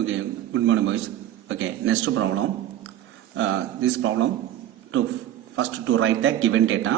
Okay, good morning, boys. Okay, next problem. This problem first to write the given data.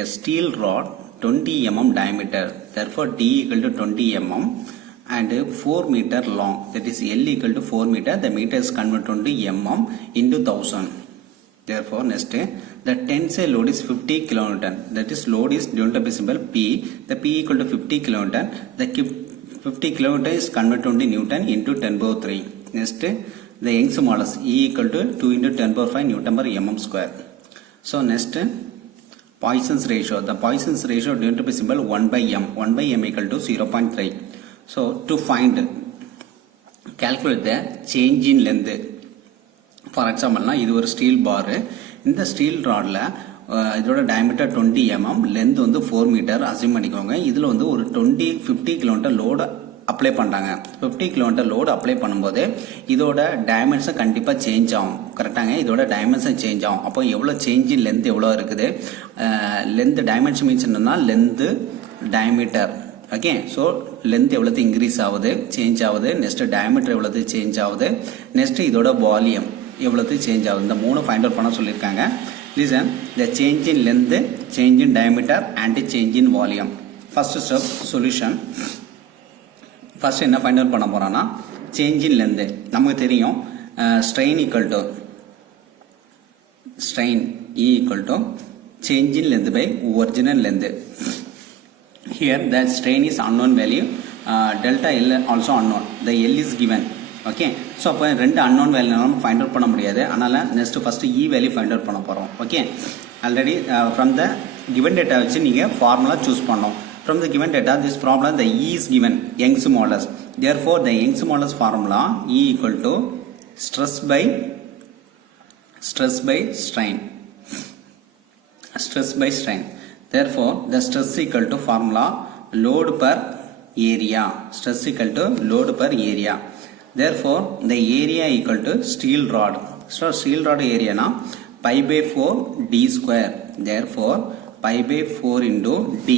A steel rod 20 mm diameter, therefore D equal to 20 mm and 4 meter long. That is L equal to 4 meter. The meter is converted to mm into 1000. Therefore, next the tensile load is 50 kilonewton. That is load is denoted by symbol P. The P equal to 50 kilonewton. The 50 kilonewton is converted to Newton into 10 power 3. Next, the Young's modulus E equal to 2 into 10 power 5 Newton per mm square. So next, Poisson's ratio. The Poisson's ratio denoted by symbol 1 by m. 1 by m equal to 0.3. So to calculate the change in length. For example, this is a steel bar. In the steel rod, இதோட diameter 20 mm, length வந்து 4 meter assume பண்ணிக்கோங்க. இதில் வந்து ஒரு 50 kN load apply பண்ணுறாங்க. 50 kN load apply பண்ணும்போது இதோட டைமென்ஷன் கண்டிப்பாக சேஞ்ச் ஆகும். கரெக்டாங்க, இதோட டைமென்ஷன் சேஞ்ச் ஆகும். அப்போ எவ்வளோ சேஞ்ச் இன் லென்த் எவ்வளோ இருக்குது? லென்த் டைமென்ஷன் மீன்ஸ் என்னன்னா length diameter. Okay, so length எவ்வளோது இன்க்ரீஸ் ஆகுது, சேஞ்ச் ஆகுது. நெக்ஸ்ட் டயமீட்டர் எவ்வளோது சேஞ்ச் ஆகுது. நெக்ஸ்ட் இதோட வால்யூம் எவ்வளோது சேஞ்ச் ஆகுது. இந்த மூணு ஃபைண்ட் அவுட் பண்ண சொல்லியிருக்காங்க. Listen, the change in length, change in diameter and change in volume. First step, solution. First என்ன find out பண்ண போறோம்னா change in length. நமக்கு தெரியும் strain equal to strain E equal to change in length by original length. Here the strain is unknown value, delta L also unknown. The L is given. Okay, so அப்போ ரெண்டு unknown value நம்ம find out பண்ண முடியாது. அதனால் next first E value find out பண்ண போகிறோம். Okay, already from the given data வச்சு நீங்கள் ஃபார்முலா சூஸ் பண்ணோம். From the given data this problem the E is given Young's modulus. Therefore the Young's modulus formula E equal to stress by strain. Stress by strain. Therefore, the stress equal to formula load per area. Stress equal to load per area. Therefore, the area equal to steel rod. So, steel rod area na pi by 4 d square. Therefore, pi by 4 into d.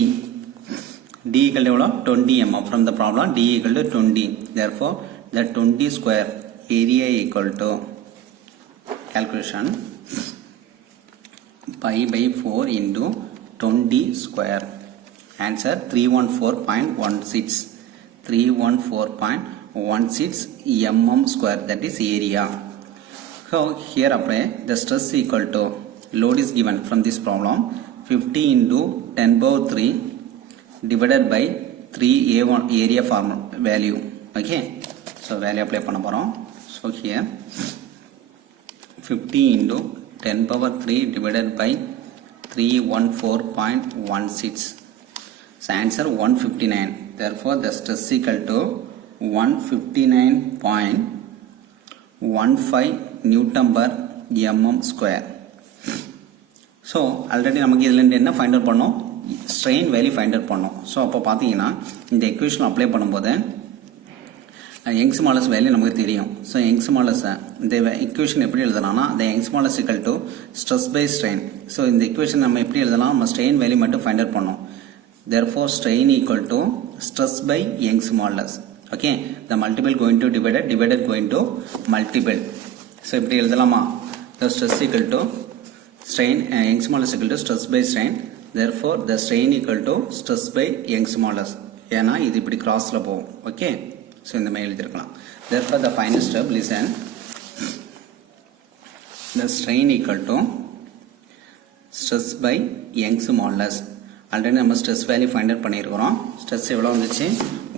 D equal to 20 mm. From the problem, d equal to 20. Therefore, the 20 square area equal to calculation pi by 4 into 20 square. Answer 314.16. 314.16 mm square, that is area. So here apply the stress equal to load is given from this problem 50 into 10 power 3 divided by 3a1 area formula value. Okay, so value apply பண்ண போறோம். So here 50 into 10 power 3 divided by 314.16. So answer 159. Therefore the stress equal to 159.15 Newton per mm square. So already நமக்கு இதில் என்ன find out பண்ணோம்? Strain value find out பண்ணோம். ஸோ அப்போ பார்த்தீங்கன்னா இந்த எக்வேஷன் அப்ளை பண்ணும்போது யங்ஸ் மாடலஸ் வேல்யூ நமக்கு தெரியும். ஸோ யங்ஸ் மாடலஸ் இந்த இக்குவேஷன் எப்படி எழுதலாம்னா the Young's modulus equal to stress by strain. So இந்த இக்குவேஷன் நம்ம எப்படி எழுதலாம்? நம்ம ஸ்ட்ரெயின் வேல்யூ மட்டும் ஃபைண்ட் அவுட் பண்ணோம். Therefore strain equal to stress by Young's modulus. Okay, the multiple going to divided going to multiple. So இப்படி எழுதலாமா? The stress equal to strain, Young's modulus equal to stress by strain. Therefore the strain equal to stress by Young's modulus. ஏன்னா இது இப்படி கிராஸ்ல போகும். Okay, so இந்த மாதிரி எழுதிருக்கலாம். Therefore the final step, listen. The strain equal to stress by Young's modulus. Already நம்ம stress value find out பண்ணியிருக்கிறோம். ஸ்ட்ரெஸ் எவ்வளோ வந்துச்சு?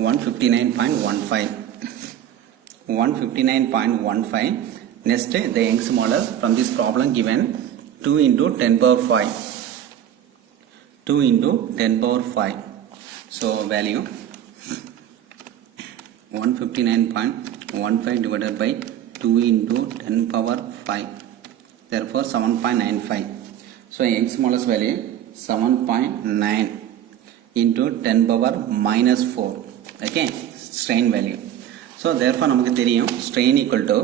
159.15. 159.15. Next the Young's modulus from this problem given 2 into 10 power 5. 2 into 10 power 5. So value 159.15 divided by 2 into 10 power 5. Therefore 7.95. So Young's modulus value 7.9 into 10 power minus 4. Okay, strain value. So therefore நமக்கு தெரியும் strain equal to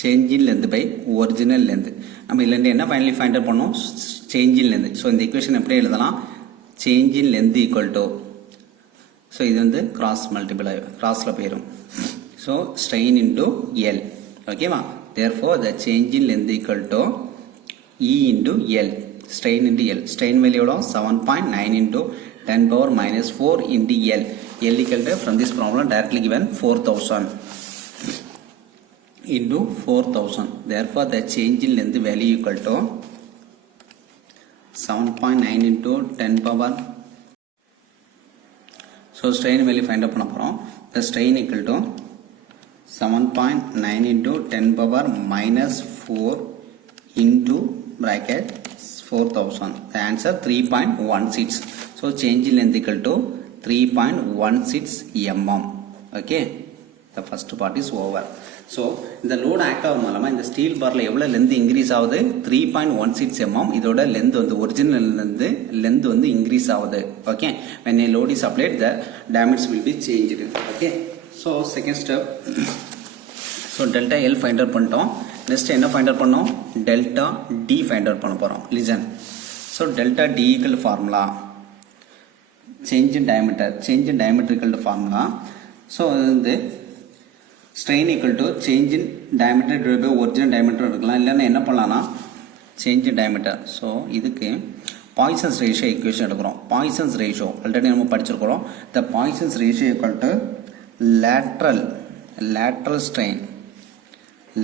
change in length by original length. நம்ம இதில் என்ன finally find out பண்ணோம்? change in length. So இந்த equation எப்படி எழுதலாம்? change in length equal to, so இது வந்து கிராஸ் மல்டிபிள் கிராஸில் போயிடும். So strain into L. Okay ma. Therefore the change in length equal to E into L. Strain into L. Strain value 7.9 into 10 power minus 4 into L. L equal to, from this problem directly given, 4000 into 4000. Therefore the change in length value equal to 7.9 into 10 power. So strain value find out பண்ண போறோம். The strain equal to 7.9 into 10 power minus 4 into bracket 4000. The answer 3.16. So change in length equal to 3.16 mm. Okay. The first part is over. So இந்த load act ஆகும் மூலமா இந்த ஸ்டீல் பார்ல எவ்வளவு length increase ஆகுது 3.16 mm. இதோட லென்த் வந்து ஒரிஜினல் லென்த் வந்து இன்க்ரீஸ் ஆகுது. Okay. when a load is applied the diameters will be changed. Okay. So second step. So delta L find out பண்ணிட்டோம். நெக்ஸ்ட் என்ன ஃபைண்ட் அவுட் பண்ணோம், டெல்டா டி ஃபைண்ட் அவுட் பண்ண போகிறோம். Listen. So delta D equal formula change in diameter equal to formula. So அது வந்து strain equal to change in diameter divide by original diameter இருக்கலாம். இல்லைன்னா என்ன பண்ணலாம்னா சேஞ்ச் இன் டயமீட்டர். ஸோ இதுக்கு Poisson's ratio equation எடுக்கிறோம். பாய்சன்ஸ் ரேஷியோ ஆல்ரெடி நம்ம படிச்சிருக்கிறோம். The Poisson's ratio equal to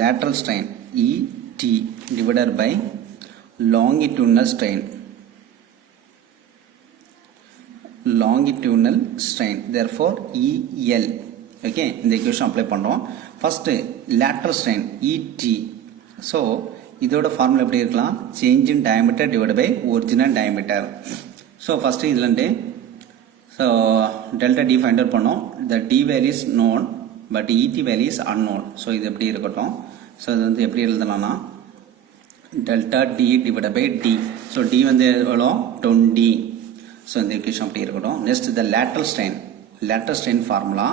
lateral strain ET divided by longitudinal strain. Therefore EL. Okay, இந்த equation apply பண்றோம். First lateral strain ET. So இதோட ஃபார்முலா எப்படி இருக்கலாம், change in diameter divided by original diameter. So first இதுல இருந்து so delta D find out பண்ணோம். The D value is known but ET value is unknown. So இது எப்படி இருக்கட்டும். ஸோ இது வந்து எப்படி எழுதலாம்னா delta D divide by D. So D வந்து எவ்வளோ 20. ஸோ இந்த equation அப்படி இருக்கட்டும். Next the lateral strain formula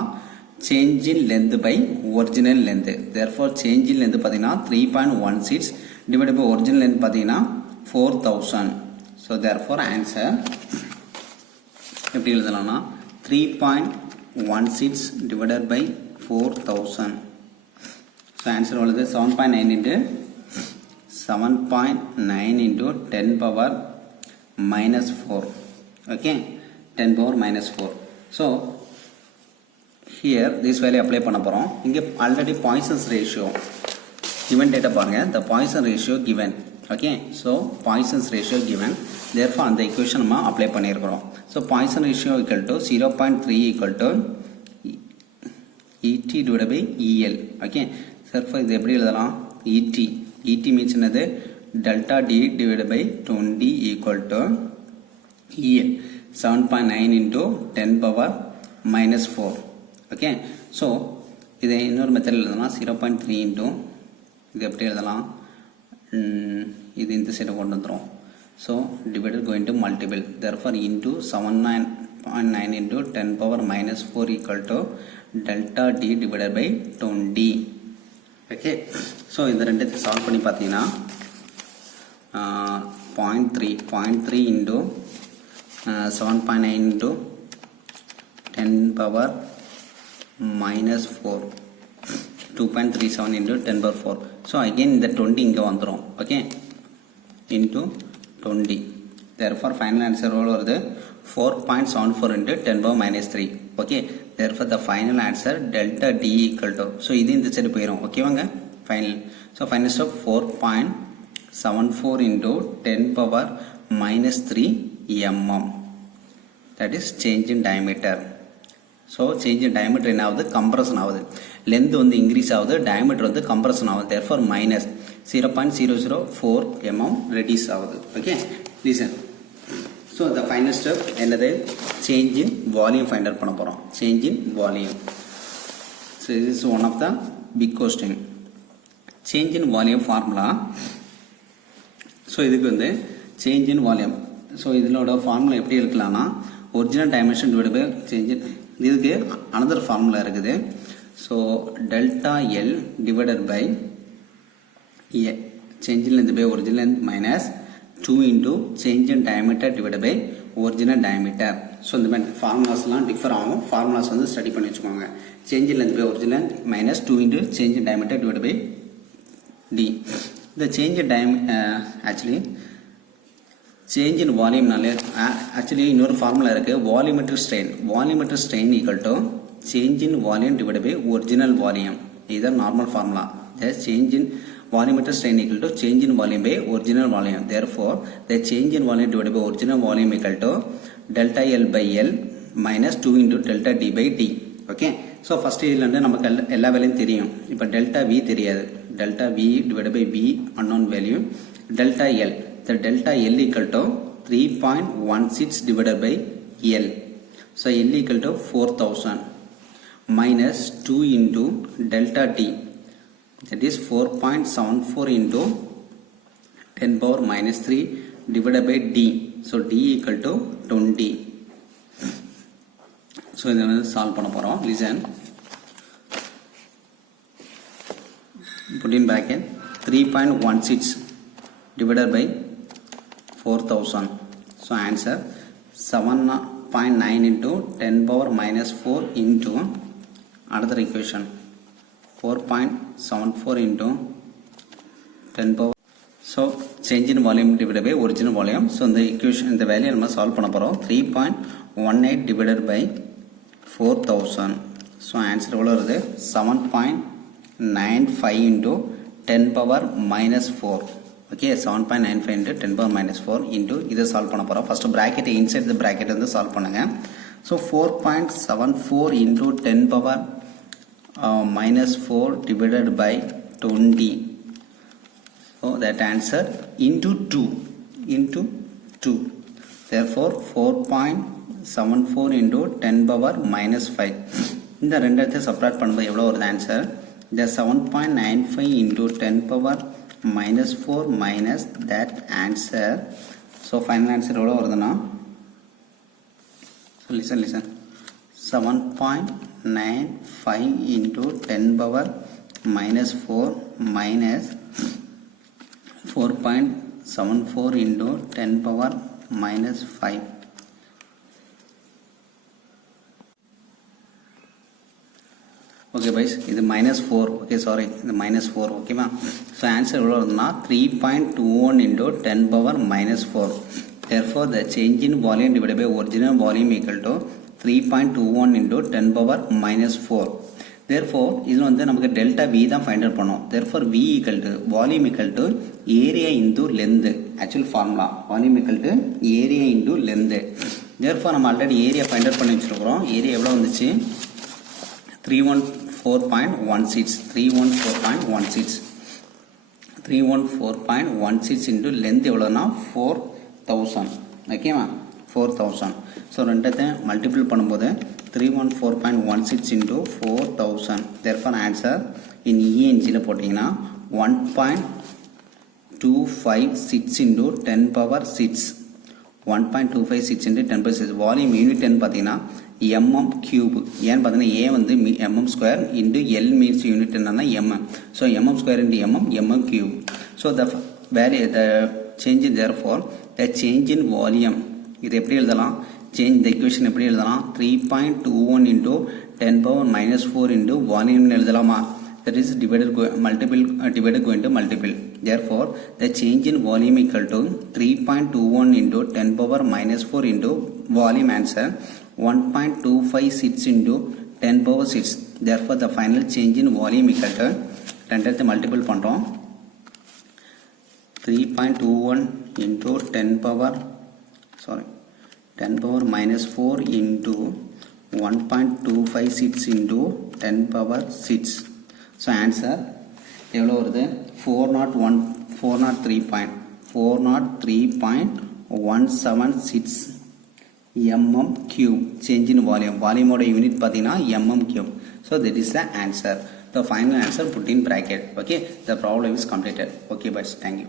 change in length by original length. Therefore change in length பார்த்தீங்கன்னா 3.16 டிவைட் பை ஒரிஜினல் லென்த் பார்த்தீங்கன்னா 4000. ஸோ தேர்ஃபோர் ஆன்சர் எப்படி எழுதலாம்னா 3.16 divided by 4000. So answer is 7.9 into 10 power minus 4. Okay, 10 power minus 4. So here this value apply பண்ண போறோம். இங்க already Poisson's ratio given data பாருங்க. The Poisson ratio given. Okay, so Poisson's ratio given. Therefore அந்த equation நம்ம apply பண்ணியிருக்கிறோம். So Poisson ratio equal to 0.3 equal to ET divided by EL. Okay, therefore இது எப்படி எழுதலாம், ET means என்னது, delta D divided by 20 equal to EL 7.9 into 10 power minus 4. Okay, so இதை இன்னொரு மெத்தட் எழுதலாம் 0.3 into இது எப்படி எழுதலாம், இது இந்த சைடு கொண்டு வந்துடும். So divided going to multiple, therefore into 7.9 into 10 power minus 4 equal to delta D divided by 20. Okay, so இந்த ரெண்டுத்தை சால்வ் பண்ணி பார்த்தீங்கன்னா 0.3 into 7.9 into 10 power minus 4 2.37 into 10 power 4. So again இந்த 20 இங்கே வந்துடும். Okay, into 20. Therefore final answer எவ்வளோ வருது, 4.74 into 10 power minus 3. Okay, therefore the final answer delta D equal to, so இது இந்த சைடு போயிடும். ஓகே வாங்க final. So final step 4.74 into 10 power minus 3 mm. That is change in diameter. So change in diameter என்ன ஆகுது, compression ஆகுது. length வந்து increase ஆகுது, diameter வந்து compression ஆகுது. Therefore minus 0.004 mm reduce ஆகுது. Okay, listen. So the final step என்னது, change in volume find out பண்ண போறோம். change in volume. So this is one of the big question. change in volume formula. So இதுக்கு வந்து change in volume. So இதனோட formula எப்படி எழுதலாம்னா original dimension divided by change in, இதுக்கு another formula இருக்குது. So delta L divided by change in length by original length minus 2 into change in diameter divided by original diameter. So இந்த மாதிரி ஃபார்முலாஸ்லாம் differ ஆகும். Formulas வந்து study பண்ணி வச்சுக்கோங்க. Change in length by original minus 2 into change in diameter divide by D. இந்த change in actually change in வால்யூம்னாலே actually இன்னொரு ஃபார்முலா இருக்குது. Volumetric strain equal to change in volume divide by original volume. இதுதான் normal formula. Change in volumetric strain equal to change in volume by original volume. Therefore, the change in volume divided by original volume equal to delta L by L minus 2 into delta D by D. Okay. So, first இதில் வந்து நமக்கு எல்லா வேலையும் தெரியும். இப்போ delta V தெரியாது. delta V divided by V unknown value. delta L. The delta L equal to 3.16 divided by L. So, L equal to 4000 minus 2 into delta D. That is 4.74 into 10 power minus 3 divided by D. So D equal to 20. So இதை வந்து சால்வ் பண்ண போகிறோம். Listen. Put in bracket 3.16 divided by 4000. So answer 7.9 into 10 power minus 4 into another equation. 4.74 into 10 power. So change in volume divided by original volume. So இந்த equation இந்த வேல்யூ நம்ம சால்வ் பண்ண போறோம். 3.18 divided by 4000. So answer எவ்வளவு வருது? 7.95 into 10 power minus 4. Okay, 7.95 into 10 power minus 4 into இதை சால்வ் பண்ண போறோம். First bracket inside the bracket வந்து சால்வ் பண்ணுங்க. So 4.74 into 10 power minus 4 divided by 20. So that answer into 2. Therefore 4.74 into 10 power minus 5. இந்த ரெண்டத்தை சப்ராக்ட் பண்ணும்போது எவ்வளோ வருது ஆன்சர்? இந்த 7.95 into 10 power minus 4 minus that answer. So final answer எவ்வளோ வருதுன்னா, so listen 7.95 into 10 power minus 4 minus 4.74 into 10 power minus 5. Okay guys, இது minus 4. Okay, sorry, இது minus 4. Okay ma. So answer எவ்வளோ வருதுன்னா 3.21 into 10 power minus 4. Therefore the change in volume divided by original volume equal to 3.21 into 10 power minus 4. Therefore இதில் வந்து நமக்கு delta V தான் find out பண்ணோம். Therefore V equal to volume equal to area into length. Actual formula volume equal to area into length. Therefore நம்ம already area find out பண்ணி வச்சிருக்கிறோம். ஏரியா எவ்வளோ வந்துச்சு? 314.16 into length எவ்வளோனா 4000. ஓகேவா? 4000. ஸோ ரெண்டத்தை மல்டிபிள் பண்ணும்போது 314.16 into 4000. therefore answer in ENGயில் போட்டிங்கன்னா 1.256 into 10 power 6. 1.256 into 10 power 6. வால்யூம் யூனிட் பார்த்தீங்கன்னா mm cube. ஏன்னு பார்த்தீங்கன்னா ஏ வந்து mm square into L means unit என்னன்னா mm. So mm square into mm cube. So the value the change in therefore the change in volume இது எப்படி எழுதலாம்? சேஞ்ச் இந்த equation எப்படி எழுதலாம்? 3.21 into 10 power minus 4 into volume எழுதலாமா? that is divided going to multiple. Therefore the change in volume equal to 3.21 into 10 power minus 4 into volume answer 1.256 into 10 power 6. Therefore the final change in volume equal to ரெண்டத்தை multiple பண்ணுறோம். 3.21 into 10 power minus 4 into 1.256 into 10 power 6. So answer எவ்வளோ வருது? 403.176 mm cube. change in volume. வால்யூமோட unit பார்த்தீங்கன்னா mm cube. So that is the answer. The final answer put in bracket. Okay, the problem is completed. Okay, but thank you.